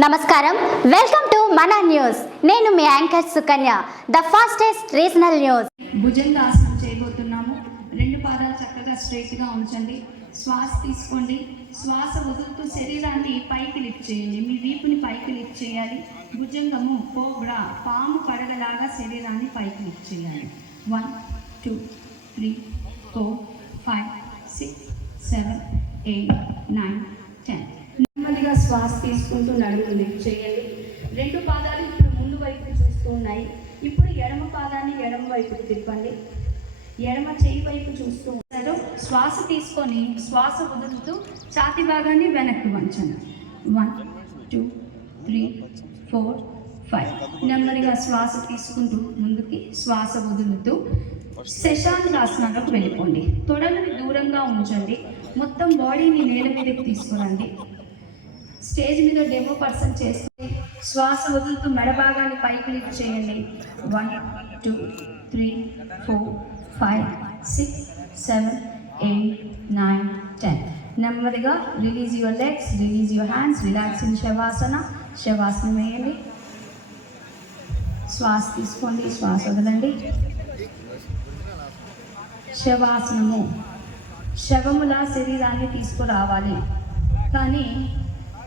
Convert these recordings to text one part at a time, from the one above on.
నమస్కారం. Welcome to మన news నేను మీ anchor Sukanya the fastest regional news bhujangasana చేయబోతున్నాము. రెండు పాదాలు చక్కగా స్ట్రైట్గా ఉంచండి. శ్వాస తీసుకోండి. శ్వాస వదులుతూ శరీరాన్ని పైకి లిఫ్ట్ చేయండి. మీ వీపుని పైకి లిఫ్ట్ చేయాలి. భుజంగము కోబ్రా పాము పడగలాగా శరీరాన్ని పైకి లిఫ్ట్ చేయాలి. One two three four five six seven eight నెమ్మదిగా శ్వాస తీసుకుంటూ నడుము లిఫ్ట్ చేయండి. రెండు పాదాలు ఇప్పుడు ముందు వైపు చూస్తూ ఉన్నాయి. ఇప్పుడు ఎడమ పాదాన్ని ఎడమ వైపు తిప్పండి. ఎడమ చేయి వైపు చూస్తూ ఉంటారు. శ్వాస తీసుకొని శ్వాస వదులుతూ ఛాతి భాగాన్ని వెనక్కి వంచండి. One two three four five నెమ్మదిగా శ్వాస తీసుకుంటూ ముందుకి శ్వాస వదులుతూ శశాంకాసనాలకు వెళ్ళిపోండి. తొడలని దూరంగా ఉంచండి. మొత్తం బాడీని నేల మీదకి తీసుకురండి. స్టేజ్ మీద డెమో పర్సన్ చేస్తుంది శ్వాస వదులుతూ మెడ భాగాన్ని పైకి లిఫ్ట్ చేయండి. One two three four five six seven eight nine ten నెమ్మదిగా release your legs release your hands relax in shavasana శవాసనం వేయండి. శ్వాస తీసుకోండి శ్వాస వదలండి. శవాసనము శవముల శరీరాన్ని తీసుకురావాలి. కానీ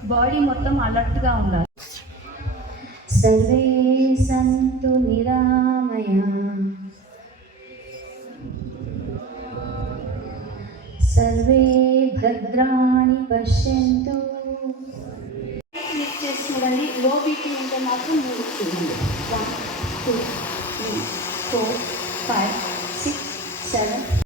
బాడీ మొత్తం అలర్ట్గా ఉండాలి. సర్వే సంతు నిరామయ. సర్వే భద్రాణి పశ్యంతు. చూడండి లో బీపీ ఉంటే మాత్రం మూడు చూడండి. One two three four five six seven.